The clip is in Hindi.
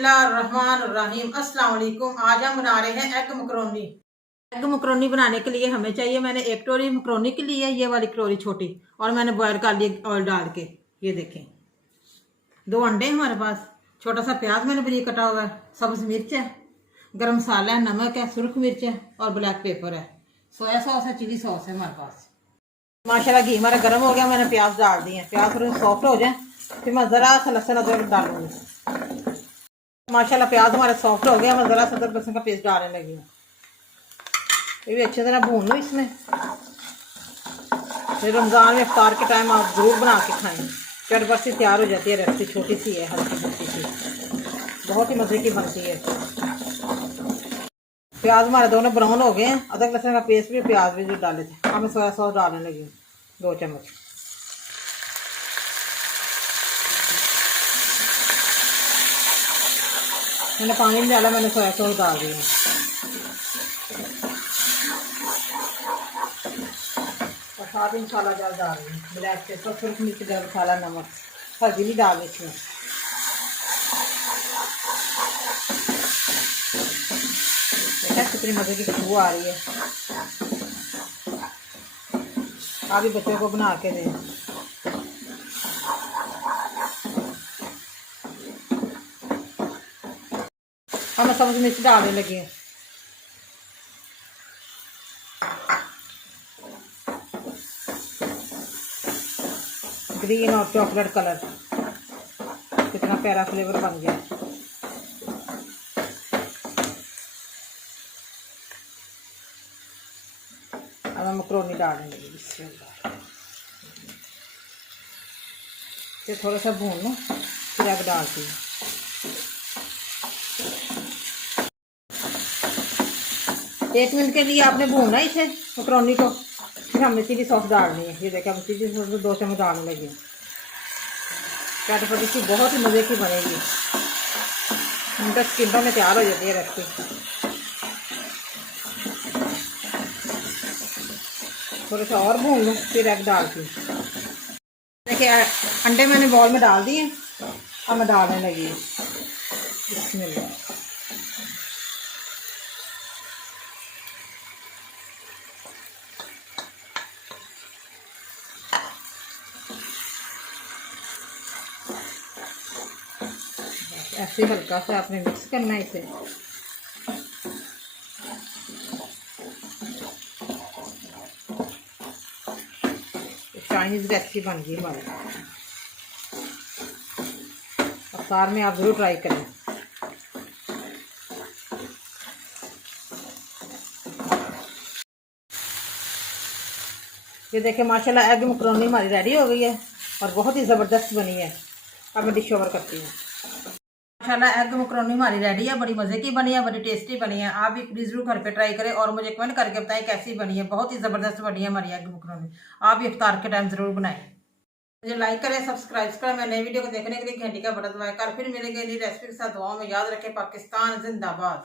बिस्मिल्लाहिर्रहमानिर्रहीम। अस्सलाम वालेकुम। आज हम बना रहे हैं एग मकरोनी। एग मकरोनी बनाने के लिए हमें चाहिए, मैंने एक कटोरी मकरोनी की ली है, ये वाली कटोरी छोटी, और मैंने बॉयल कर लिया ऑयल डाल के। ये देखें, 2 अंडे हमारे पास, छोटा सा प्याज मैंने बारीक कटा हुआ है, सब्ज मिर्च है, गरम मसाला है, नमक है, सुर्ख मिर्च है और ब्लैक पेपर है, सोया सॉस है, चिली सॉस है हमारे पास। माशाल्लाह घी हमारा गर्म हो गया, मैंने प्याज डाल दिए। प्याज थोड़े सॉफ्ट हो जाए फिर मैं ज़रा सा लहसुन अदरक डालूंगी। माशाल्लाह प्याज हमारे सॉफ्ट हो गया, मैं ज़रा सा अदरक लहसुन का पेस्ट डालने लगी हूँ। ये भी अच्छी तरह भून लो इसमें। फिर रमज़ान में इफ्तार के टाइम आप ज़रूर बना के खाएं। चटपटी तैयार हो जाती है रेसिपी, छोटी सी है, हल्की हल्की सी, बहुत ही मज़े की बनती है। प्याज हमारे दोनों ब्राउन हो गए हैं, अदरक लहसुन का पेस्ट भी प्याज भी जो डाले थे। अब मैं सोया सॉस डालने लगी हूँ 2 चम्मच। मैंने पानी नहीं डाला, मैंने सोया सॉस डाल दी है। और साथ ही मसाला डाल रही हूँ, ब्लैक पेपर, सुर्ख मिर्च, गरम मसाला, नमक, हल्दी नहीं डालनी इसमें। देखा कितनी मज़े की खुशबू आ रही है। आप भी बच्चों को बना के दें। अब मैं सब्ज मिर्च डालने लगी हूँ। ग्रीन और चॉकलेट कलर, कितना प्यारा फ्लेवर बन गया। अब मैं मकरोनी डालने लगी। फिर थोड़ा सा भून लूँ, फिर अब डालती हूँ। एक मिनट के लिए आपने भूनना इसे मकरोनी को, फिर हमने चिली सॉस डालनी है। ये देखा, हम चिली सॉस 2 चम्मच डालने लगी। चटपटी सी बहुत ही मज़े की बनेगी, मिनटों सेकंडों में तैयार हो जाती है रेसिपी। थोड़ा सा और भून लूँ, फिर एग डालती हूँ। देखिए अंडे मैंने बॉल में डाल दिए, अब मैं डालने लगी हूँ। बिस्मिल्लाह। ऐसे हल्का सा आपने मिक्स करना है इसे। चाइनीज़ रेसिपी बन गई हमारी। अफ्तार में आप ज़रूर ट्राई करें। ये देखिए माशाल्लाह एग मकरोनी हमारी रेडी हो गई है और बहुत ही ज़बरदस्त बनी है। अब मैं डिश ओवर करती हूँ। माशाल्लाह एग मकरोनी हमारी रेडी है, बड़ी मज़े की बनी है, बड़ी टेस्टी बनी है। आप भी प्लीज़ ज़रूर घर पे ट्राई करें और मुझे कमेंट करके बताएं कैसी बनी है। बहुत ही ज़बरदस्त बनी है हमारी एग मकरोनी। आप भी इफ्तार के टाइम ज़रूर बनाएं। मुझे लाइक करें, सब्सक्राइब करें। मैं नई वीडियो को देखने के लिए घंटी का बटन दबाएं। कल फिर मिलेंगे नई रेसिपी के साथ। दुआओं में याद रखें। पाकिस्तान जिंदाबाद।